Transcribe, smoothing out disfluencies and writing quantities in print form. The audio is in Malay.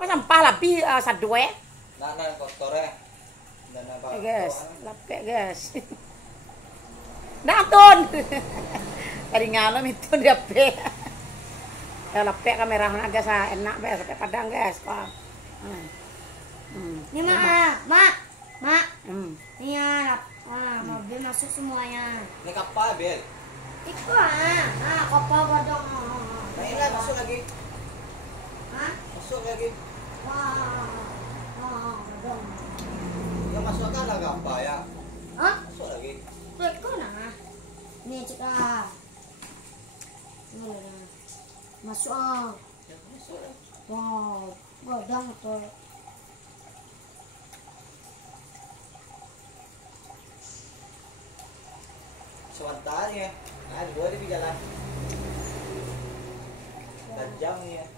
Apa sampah lebih sadwe. Nah, kotornya. Guys, lapek guys. Nonton. Tadi ngalem itu dia pe. Ya lapek kameranya guys, enak guys, sampai Padang guys, Pak. Ini mak. Ini ya, mobil masuk semuanya. Ini kapal, Bel. Itu kapal bodong. Nah, ini masuk lagi. Masuk lagi. Bodong. Yang masuk kan agak apa ya? Masuk lagi. Teko nah. Ini cekak. Masuk Ya, masuk lagi. Wow, bodong tuh. Sebentar ya. Nah, dua di jalan. Tajam ya.